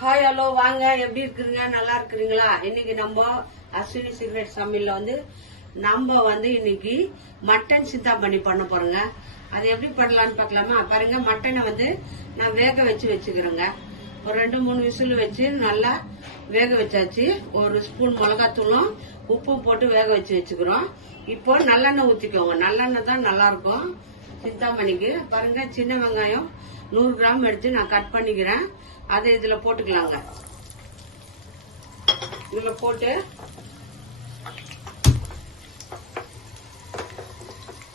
Hi hello வாங்க, எப்படி இருக்குறீங்க? நல்லா இருக்கிறீங்களா? இன்னைக்கு நம்ம அஸ்வினி சீக்ரெட் சமையல்ல நம்ம இன்னைக்கு மட்டன் சிந்தாமணி பண்ண போறோங்க. அது எப்படி பண்ணலாம்னு பார்க்கலாமா? பாருங்க, மட்டனை நான் வேக வச்சுக்கிறேங்க. ஒரு 2-3 விசில் வச்சு நல்லா வேக வச்சாச்சு. ஒரு ஸ்பூன் மிளகாத்தூளும் உப்பும் போட்டு வேக வச்சுக்கிறோம். இப்போ நல்லெண்ணெய் ஊத்திக்கோங்க. நல்லெண்ணெய் தான் நல்லா இருக்கும் சிந்தாமணிக்கு. பாருங்க, சின்ன வெங்காயம் 100 கிராம் எடுத்து நான் கட் பண்ணிக்கிறேன். அதை இதுல போட்டுக்கலாங்க. இதுல போட்டு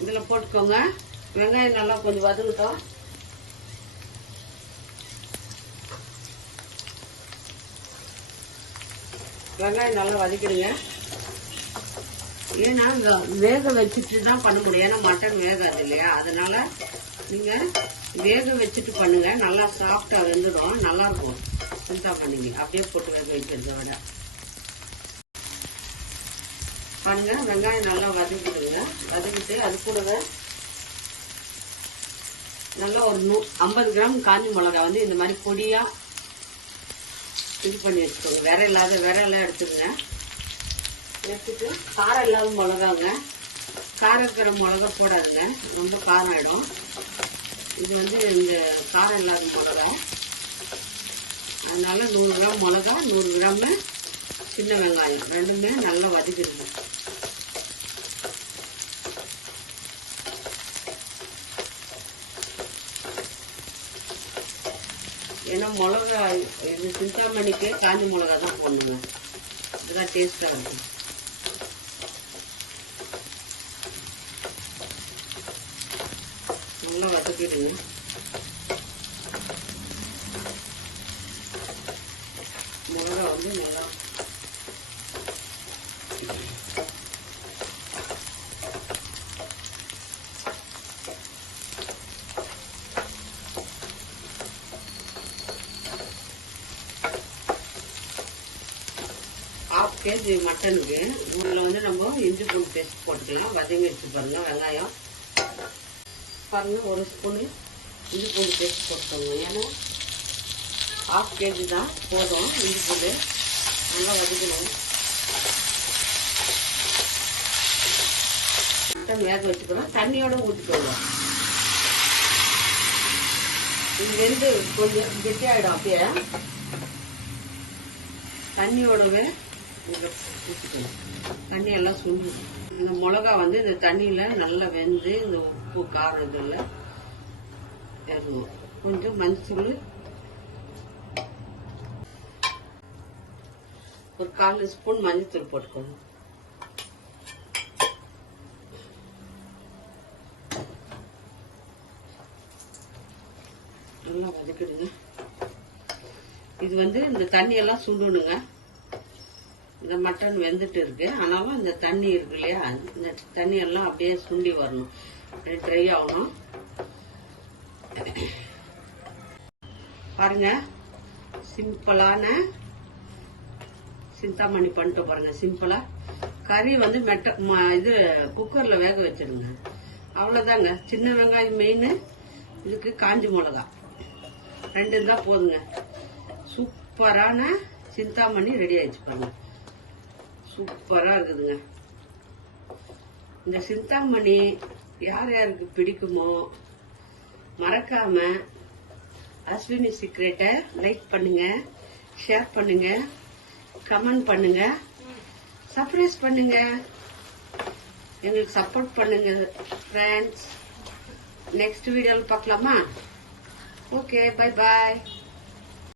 இதுல போட்டுக்கோங்க. வெங்காயம் நல்லா கொஞ்சம் வதங்கட்டும். வெங்காயம் நல்லா வதக்கிடுங்க. ஏன்னா வேக வச்சுட்டு தான் பண்ண முடியும். ஏன்னா மட்டன் வேகாது இல்லையா? அதனால நீங்க வேக வச்சுட்டு பண்ணுங்க. நல்லா சாஃப்டா வெந்துடும், நல்லா இருக்கும். சிந்தா பண்ணிங்க அப்படியே போட்டு வேக வைக்கிறத விட. பாருங்க, வெங்காயம் நல்லா வதக்கிடுங்க. வதக்கிட்டு அது கூடவே நல்லா ஒரு 50 கிராம் காஞ்சி மிளகா இந்த மாதிரி பொடியா இது பண்ணி வச்சுக்கோங்க. விரையெல்லாம் எடுத்துக்கங்க. எடுத்துட்டு காரம் இல்லாத மிளகாங்க. காரம் இருக்கிற மிளகா போடாதுங்க, ரொம்ப காரம் ஆயிடும். இது இந்த காரம் இல்லாத மிளகா. அதனால 100 கிராம் மிளகா, 100 கிராம் சின்ன வெங்காயம் ரெண்டுமே நல்லா வதக்கிடுங்க. ஏன்னா மிளகா இது சிந்தாமணிக்கு காஞ்சி மிளகா தான் போடணுங்க. இதுதான் டேஸ்டா இருக்கும். நல்லா வதக்கிடுங்க. மிளகா நல்லா ½ கேஜி மட்டனுக்கு இதுல நம்ம இஞ்சி பூண்டு பேஸ்ட் போட்டுக்கலாம். வதங்கி வச்சு பாருங்க. வெங்காயம் பாருங்க, 1 ஸ்பூனு இஞ்சி பூண்டு பேஸ்ட் போட்டுக்கோங்க. ஏன்னா ½ கேஜி தான் போதும். இஞ்சி பூண்டு நல்லா வதக்கணும். மட்டன் வேக வச்சுக்கணும். தண்ணியோட ஊற்றிக்கோங்க. இது கொஞ்சம் கெட்டியாயிடும். அப்படியே தண்ணியோடவே ஊற்றிக்கணும். தண்ணி எல்லாம் சுண்டி இந்த மிளகா இந்த தண்ணியில நல்லா வெந்து இந்த உப்பு காரம் இதுல இறங்கும். கொஞ்சம் மஞ்சள் ஒரு 1/4 ஸ்பூன் மஞ்சள் போட்டுக்கோங்க. நல்லா வதக்கிடுங்க. இது இந்த தண்ணியெல்லாம் சுண்டணுங்க. இந்த மட்டன் வெந்துட்டு இருக்கு. ஆனாலும் இந்த தண்ணி இருக்கு இல்லையா, இந்த தண்ணி எல்லாம் அப்படியே சுண்டி வரணும், அப்படியே ட்ரை ஆகணும். பாருங்க, சிம்பிளான சிந்தாமணி பண்ணிட்டு பாருங்க. சிம்பிளா கறி இது குக்கர்ல வேக வச்சிருங்க. அவ்வளவுதாங்க. சின்ன வெங்காயம் மெயின். இதுக்கு காஞ்சி மிளகா 2 இருந்தா போதுங்க. சூப்பரான சிந்தாமணி ரெடி ஆயிடுச்சு பாருங்க. சூப்பரா இருக்குதுங்க. இந்த சிந்தாமணி யார் யாருக்கு பிடிக்குமோ மறக்காம அஸ்வினி சீக்ரெட்டை லைக் பண்ணுங்க, ஷேர் பண்ணுங்க, கமெண்ட் பண்ணுங்க, சப்ஸ்கிரைப் பண்ணுங்க. எங்களுக்கு சப்போர்ட் பண்ணுங்க ஃப்ரெண்ட்ஸ். நெக்ஸ்ட் வீடியோல பார்க்கலாமா? Okay, bye bye.